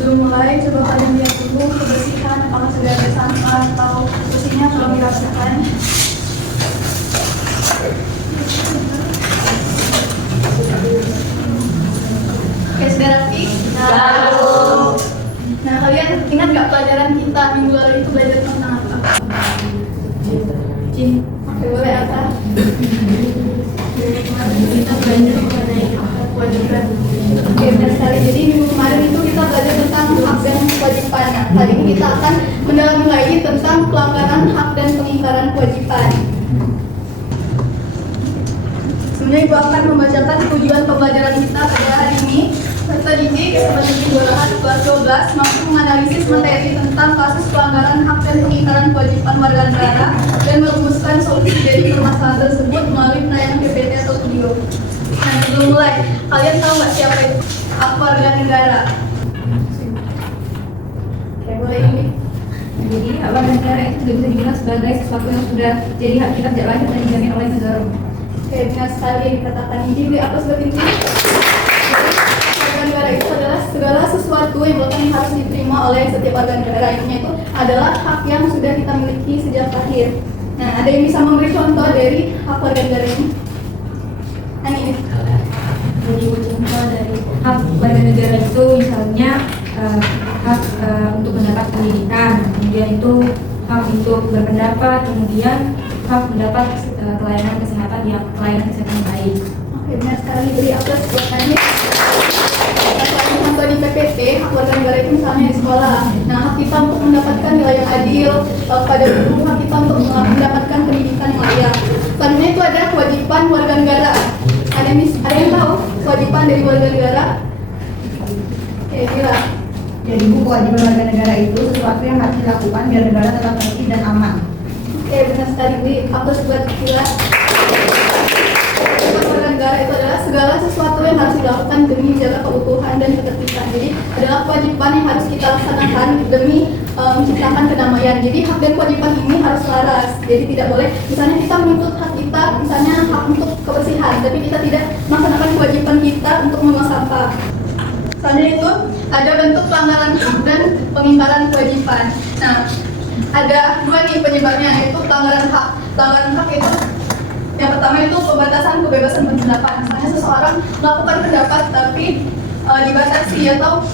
sebelum mulai, coba kalian lihat dulu kebersihan, apakah sudah ada sampah atau bersihnya, tolong dirasakan. Oke, sudah rapi? Nah, kalian ingat nggak pelajaran kita minggu lalu itu belajar tentang apa? Jin. Oke, boleh apa? Kita belajar mengenai kewajiban. Oke, benar sekali. Jadi minggu kemarin itu kita belajar tentang hak dan kewajiban. Nah, kali ini kita akan mendalami lagi tentang pelanggaran hak dan pengingkaran kewajiban. Sebenarnya Ibu akan membacakan tujuan pembelajaran kita pada hari ini. Peserta didik sebanyak 200 kelas 12 mampu menganalisis materi tentang kasus pelanggaran hak dan pengingkaran kewajiban warga negara dan merumuskan solusi dari permasalahan tersebut melalui penayangan PPT atau video. Nah, sebelum mulai, kalian tahu nggak siapa itu hak warga negara? Oke, boleh ini. Jadi hak warga negara itu juga bisa dibilang sebagai sesuatu yang sudah jadi hak kita sejak lahir dan dijamin oleh negara. Oke, benar sekali yang dikatakan ini. Jadi apa seperti itu? Warga negara itu adalah segala sesuatu yang harus diterima oleh setiap warga negara. Intinya itu adalah hak yang sudah kita miliki sejak lahir. Nah, ada yang bisa memberi contoh dari hak warga negara ini? Ini. Jadi contoh dari hak warga negara itu misalnya hak untuk mendapat pendidikan, kemudian itu hak untuk berpendapat, kemudian hak mendapat pelayanan kesehatan yang baik. Oke, benar sekali. Jadi apa sebutannya? Contoh di PPT, hak warga negara itu misalnya di sekolah. Nah, hak kita untuk mendapatkan nilai yang adil pada guru, hak kita untuk mendapatkan pendidikan yang layak. Selanjutnya itu ada kewajiban warga negara. Ada yang tahu kewajiban dari warga negara? Oke, Bila. Jadi kewajiban warga negara itu sesuatu yang harus dilakukan biar negara tetap bersih dan aman. Oke, benar sekali. Jadi aku buat Bila. Kewajiban warga negara itu adalah segala sesuatu yang harus dilakukan demi menjaga keutuhan dan ketertiban. Jadi adalah kewajiban yang harus kita laksanakan demi menciptakan kedamaian. Jadi hak dan kewajiban ini harus selaras. Jadi tidak boleh misalnya kita menuntut hak kita, misalnya hak untuk kebersihan, tapi kita tidak melaksanakan kewajiban kita untuk membuang sampah. Selanjutnya itu ada bentuk pelanggaran hak dan pengingkaran kewajiban. Nah, ada dua nih penyebabnya, yaitu pelanggaran hak. Pelanggaran hak itu yang pertama itu pembatasan kebebasan berpendapat. Misalnya seseorang melakukan pendapat tapi dibatasi atau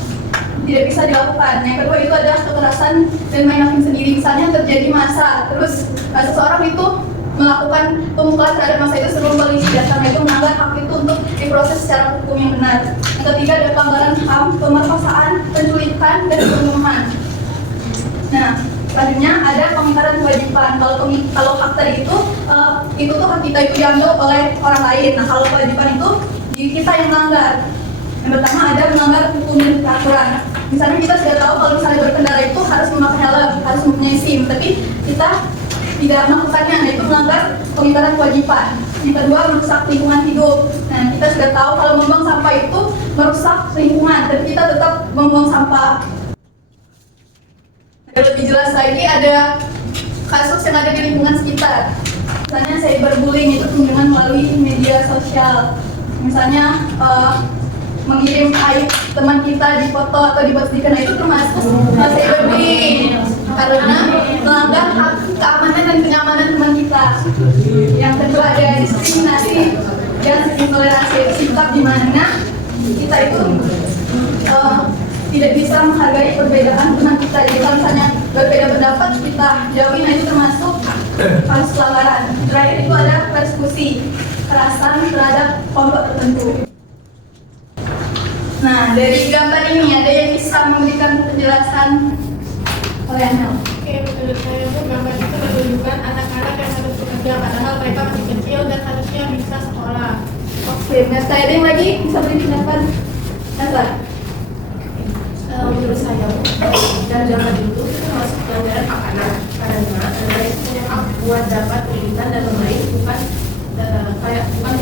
tidak bisa dilakukan. Yang kedua itu ada kekerasan dan main hakim sendiri. Misalnya terjadi massa, terus seseorang itu melakukan pemukulan terhadap massa itu sebelum polisi datang, itu melanggar hak itu untuk diproses secara hukum yang benar. Yang ketiga ada pelanggaran HAM, pemerkosaan, penculikan, dan pembunuhan. Nah, selanjutnya ada pengingkaran kewajiban. Kalau hak tadi itu tuh hak kita itu diambil oleh orang lain. Nah, kalau kewajiban itu diri kita yang melanggar. Yang pertama ada melanggar hukum dan peraturan. Misalnya kita sudah tahu kalau misalnya berkendara itu harus memakai helm, harus mempunyai SIM, tapi kita tidak melakukannya. Nah, itu melanggar pengingkaran kewajiban. Yang kedua merusak lingkungan hidup. Nah, kita sudah tahu kalau membuang sampah itu merusak lingkungan, tapi kita tetap membuang sampah. Lebih jelas lagi ada kasus yang ada di lingkungan sekitar. Misalnya cyberbullying, itu kunjungan melalui media sosial. Misalnya mengirim aib teman kita di foto atau diposting, nah itu termasuk cyberbullying karena melanggar hak keamanan dan kenyamanan teman kita. Yang kedua ada diskriminasi dan intoleransi, sikap di mana kita itu tidak bisa menghargai perbedaan teman kita. Jadi kalau misalnya berbeda pendapat kita jauhi, nah itu termasuk kasus pelanggaran. Terakhir itu ada persekusi, kekerasan terhadap kelompok tertentu. Nah, dari gambar ini ada yang bisa memberikan penjelasan oleh Anel? Oke, menurut saya itu gambar itu menunjukkan anak-anak yang harus bekerja padahal mereka masih kecil dan harusnya bisa sekolah. Oke, nah saya ada yang lagi bisa beri pendapat? Nazar? Menurut saya, dan gambar itu termasuk pelanggaran hak anak karena anak itu punya hak buat dapat pendidikan dan lain bukan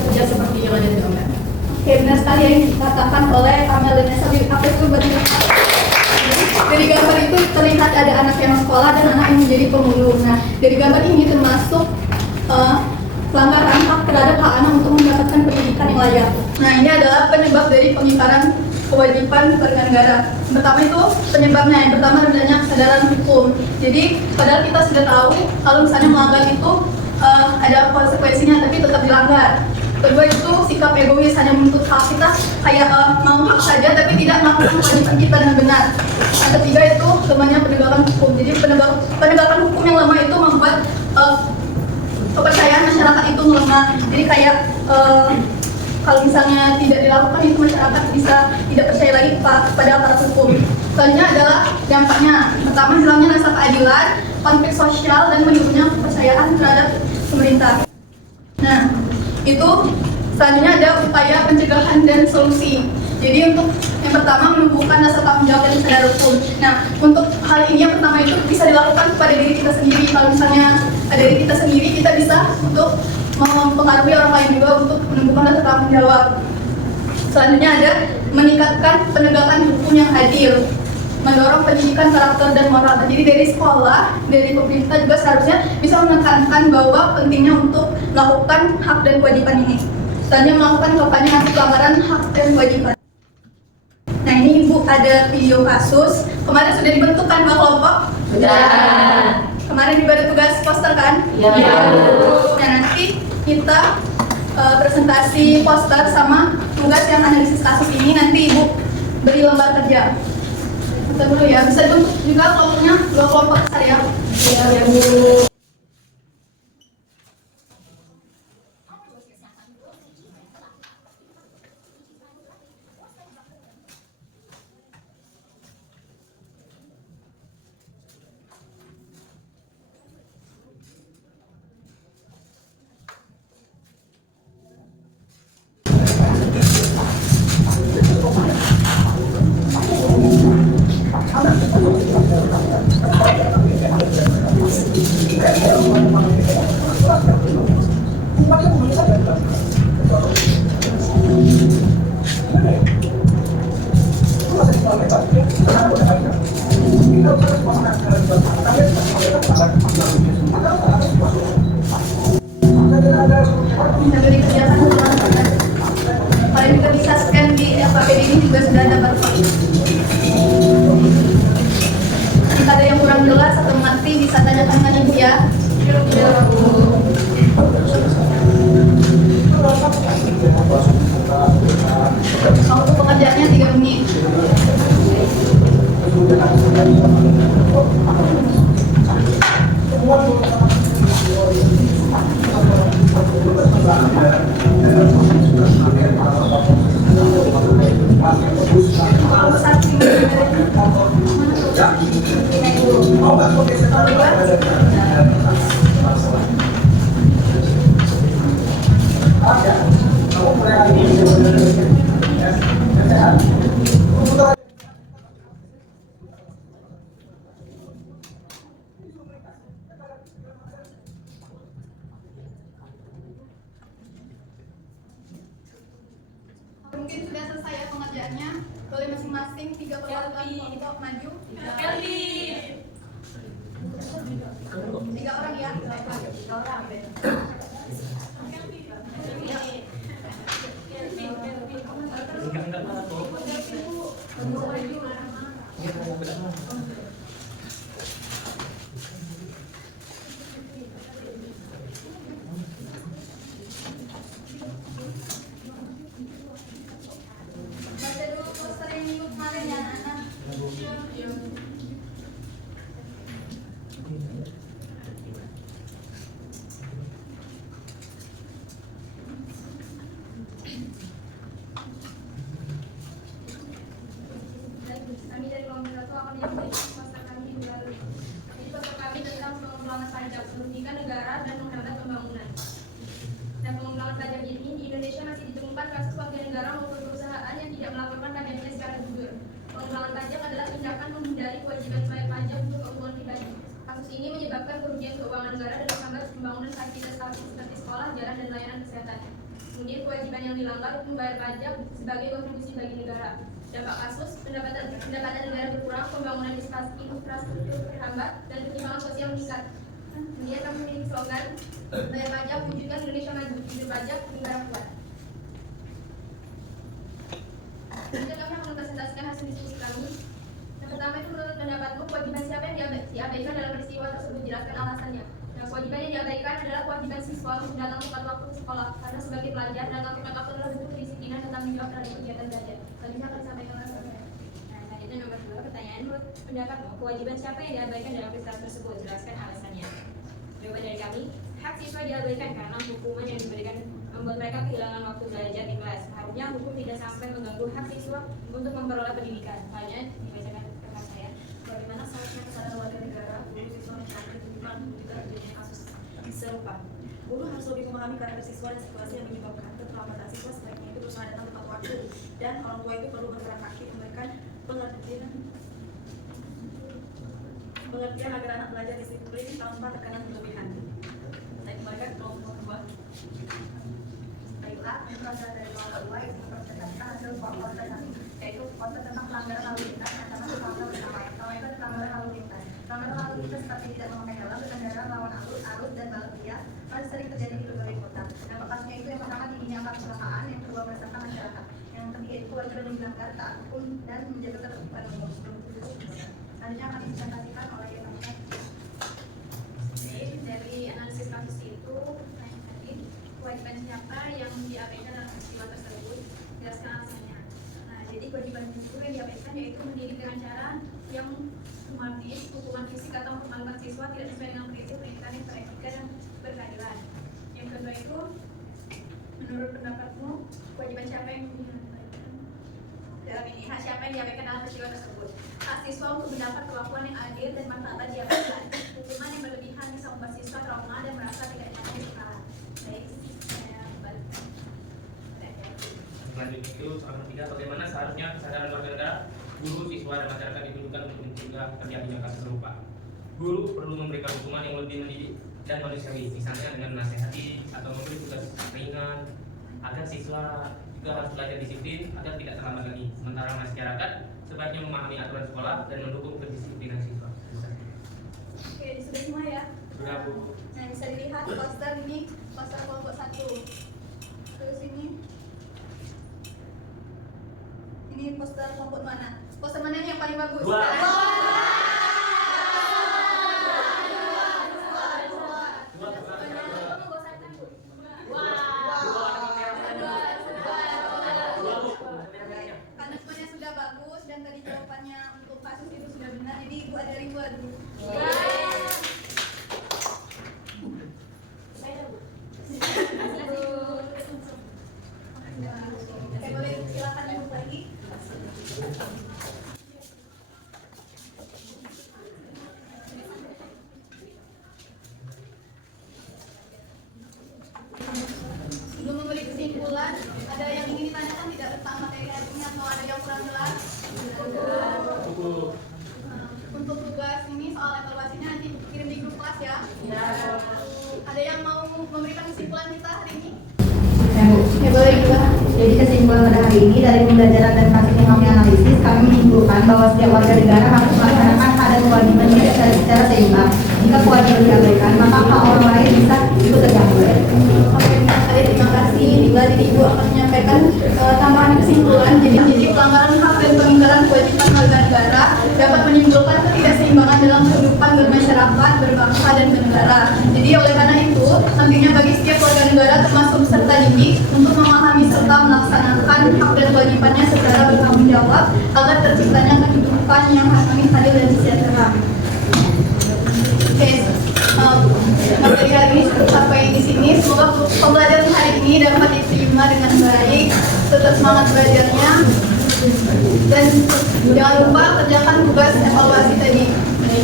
kerja seperti yang ada di gambar. Oke, benar sekali yang dikatakan oleh Amel dan Nesa. Apa itu betul? Dari gambar itu terlihat ada anak yang sekolah dan anak yang menjadi pemulung. Nah, dari gambar ini termasuk pelanggaran hak terhadap hak anak untuk mendapatkan pendidikan yang layak. Nah, ini adalah penyebab dari pengingkaran kewajiban warga negara. Yang pertama itu penyebabnya. Yang pertama rendahnya kesadaran hukum. Jadi padahal kita sudah tahu kalau misalnya melanggar itu ada konsekuensinya, tapi tetap dilanggar. Kedua itu sikap egois, hanya menuntut hak kita, kayak mau hak saja tapi tidak melakukan kewajiban kita dengan benar. Yang ketiga itu lemahnya penegakan hukum. Jadi penegakan hukum yang lemah itu membuat kepercayaan masyarakat itu melemah. Jadi kayak kalau misalnya tidak dilakukan itu masyarakat bisa tidak percaya lagi kepada aparat hukum. Selanjutnya adalah dampaknya. Pertama, hilangnya rasa keadilan, konflik sosial, dan menurunnya kepercayaan terhadap pemerintah. Nah, itu selanjutnya ada upaya pencegahan dan solusi. Jadi untuk yang pertama menumbuhkan rasa tanggung jawab dan sadar hukum. Nah, untuk hal ini yang pertama itu bisa dilakukan kepada diri kita sendiri. Kalau misalnya dari kita sendiri, kita bisa untuk mempengaruhi orang lain juga untuk menumbuhkan rasa tanggung jawab. Selanjutnya ada meningkatkan penegakan hukum yang adil, mendorong pendidikan karakter dan moral. Jadi dari sekolah, dari pemerintah juga seharusnya bisa menekankan bahwa pentingnya untuk melakukan hak dan kewajiban ini. Selanjutnya melakukan kampanye anti pelanggaran hak dan kewajiban. Nah, ini Ibu ada video kasus. Kemarin sudah dibentukkan 2 kelompok? Sudah. Kemarin juga ada tugas poster kan? Iya. Nah, nanti kita presentasi poster sama tugas yang analisis kasus ini. Nanti Ibu beri lembar kerja. Kita dulu ya. Bisa dibentuk juga kelompoknya 2 kelompok besar ya? Iya, Bu. Bisa dikerjakan teman-teman. Kalian juga bisa scan di FAPD ini juga sudah ada barcode. Jika ada yang kurang jelas atau mengerti bisa tanyakan dengan Ibu ya. Waktu pengerjaannya 3 menit. Mungkin sudah selesai ya pengerjaannya. Boleh masing-masing 3 perwakilan kelompok maju. 3 orang ya. 3 orang. Baca dulu poster yang minggu kemarin ya anak-anak. Kami dari Komisi 1 akan menyampaikan poster kami minggu lalu. Jadi poster kami tentang pengembangan pajak, merugikan negara dan menghambat pembangunan. Nah, pengembangan pajak ini di Indonesia masih ditemukan kasus warga negara maupun perusahaan yang tidak melaporkan pajaknya secara jujur. Pengembangan pajak adalah tindakan menghindari kewajiban bayar pajak untuk keuntungan pribadi. Kasus ini menyebabkan kerugian keuangan negara dan menghambat pembangunan fasilitas publik seperti sekolah, jalan, dan layanan kesehatan. Kemudian kewajiban yang dilanggar untuk membayar pajak sebagai kontribusi bagi negara. Dampak kasus, pendapatan negara berkurang, pembangunan infrastruktur terhambat, dan ketimpangan sosial meningkat. Kemudian kami memiliki slogan, bayar pajak, wujudkan Indonesia maju, jujur pajak, negara kuat. Selanjutnya kami akan mempresentasikan hasil diskusi kami. Yang pertama itu menurut pendapatmu kewajiban siapa yang diabaikan dalam peristiwa tersebut? Jelaskan alasannya. Nah, kewajiban yang diabaikan adalah kewajiban siswa untuk datang tepat waktu ke sekolah karena sebagai pelajar datang tepat waktu adalah bentuk kedisiplinan dan tanggung jawab terhadap kegiatan belajar. Selanjutnya akan disampaikan oleh Prof. Nah, selanjutnya nomor 2, pertanyaan menurut pendapatmu kewajiban siapa yang diabaikan dalam peristiwa tersebut? Jelaskan alasannya. Jawaban dari kami, hak siswa diabaikan karena hukuman yang diberikan membuat mereka kehilangan waktu belajar di kelas. Harusnya hukum tidak sampai mengganggu hak siswa untuk memperoleh pendidikan. Hanya dibacakan rekan saya. Bagaimana seharusnya kesadaran warga negara, guru, siswa, masyarakat ditentukan jika terjadinya kasus serupa. Guru harus lebih memahami karakter siswa dan situasi yang menyebabkan keterlambatan siswa, sebaiknya itu berusaha datang tepat waktu, dan orang tua itu perlu bergerak aktif memberikan pengertian agar anak belajar disiplin tanpa tekanan berlebihan. Saya kembalikan ke kelompok kedua. Baiklah, proses dari kelompok 2 itu mempresentasikan hasil konsentrasi, yaitu konsen tentang pelanggaran lalu lintas, ancaman pelanggaran bersama. Pertama itu pelanggaran lalu lintas. Pelanggaran lalu lintas seperti tidak memakai helm, berkendara melawan arus dan balap liar masih sering terjadi di berbagai kota. Yang pertama itu yang pertama tingginya angka kecelakaan, yang kedua meresahkan masyarakat, yang ketiga itu kewajiban yang dilanggar, taat hukum dan menjaga ketertiban umum. Selanjutnya akan dipresentasikan oleh yang namanya Dari analisis kasus itu, tadi kewajiban siapa yang diabaikan dalam peristiwa tersebut? Jelaskan alasannya. Nah, jadi kewajiban guru yang diabaikan yaitu mendidik dengan cara yang humanis, hukuman fisik atau mempermalukan siswa tidak sesuai dengan prinsip pendidikan yang beretika dan berkeadilan. Yang kedua itu, menurut pendapatmu, kewajiban siapa yang diabaikan dalam ini? Hak siapa yang diabaikan dalam peristiwa tersebut? Hak siswa untuk mendapat perlakuan yang adil dan martabat diabaikan. Hukuman yang berlebihan bisa membuat siswa trauma dan merasa tidak nyaman di sekolah. Baik, saya balik. Selanjutnya itu soal ketiga, bagaimana seharusnya kesadaran warga negara, guru, siswa, dan masyarakat ditunjukkan untuk mencegah terjadinya kasus serupa. Guru perlu memberikan hukuman yang lebih mendidik dan manusiawi, misalnya dengan menasehati atau memberi tugas ringan, agar siswa juga harus belajar disiplin agar tidak terlambat lagi. Sementara masyarakat sebaiknya memahami aturan sekolah dan mendukung kedisiplinan siswa. Oke, sudah semua ya. Sudah, Bu. Nah, bisa dilihat poster ini, poster kelompok 1. Terus ini poster kelompok mana? Poster mana yang paling bagus? Dua. Karena semuanya sudah bagus dan tadi jawabannya untuk kasus itu sudah benar, jadi ibu ada ribuan dulu. Oke, boleh silakan ibu lagi. Sebelum memberi kesimpulan, ada yang ingin ditanyakan tidak tentang materi hari ini atau ada yang kurang jelas? Untuk tugas ini soal evaluasinya nanti kirim di grup kelas ya. Ada yang mau memberikan kesimpulan kita hari ini? Ya boleh juga. Jadi kesimpulan pada hari ini dari pembelajaran dan kasus yang kami analisis, kami menyimpulkan bahwa setiap warga negara harus melaksanakan hak dan kewajibannya secara seimbang. Jika kewajiban diabaikan, maka hak orang lain bisa ikut terganggu. Oke, terima kasih. Jadi Ibu akan menyampaikan tambahan kesimpulan. Jadi pelanggaran hak dan pengingkaran kewajiban warga negara dapat menimbulkan ketidakseimbangan dalam kehidupan bermasyarakat, berbangsa dan bernegara. Jadi oleh karena itu, pentingnya bagi setiap warga negara termasuk peserta didik untuk memahami serta melaksanakan hak dan kewajibannya secara bertanggung jawab agar terciptanya kehidupan yang harmonis, adil dan sejahtera. Oke, materi hari ini cukup sampai di sini. Semoga pembelajaran hari ini dapat diterima dengan baik. Tetap semangat belajarnya dan jangan lupa kerjakan tugas evaluasi tadi.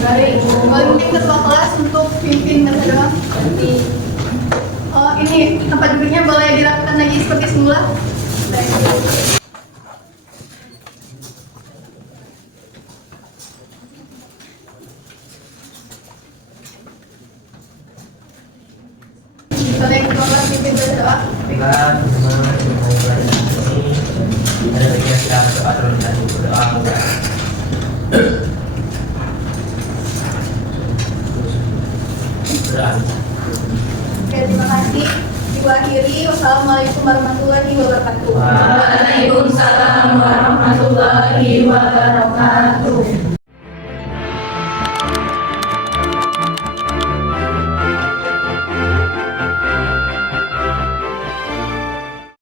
Baik, mungkin ketua kelas untuk pimpin metode. Ini tempat duduknya boleh dirapikan lagi seperti semula. Baik. Boleh ketua kelas pimpin berdoa. Baiklah, teman-teman, semoga ini ada kegiatan doa terlebih dahulu berdoa. Berdoa. Oke, terima kasih. Ibu akhiri. Wassalamualaikum warahmatullahi wabarakatuh. Waalaikumsalam warahmatullahi wabarakatuh. warahmatullahi wabarakatuh.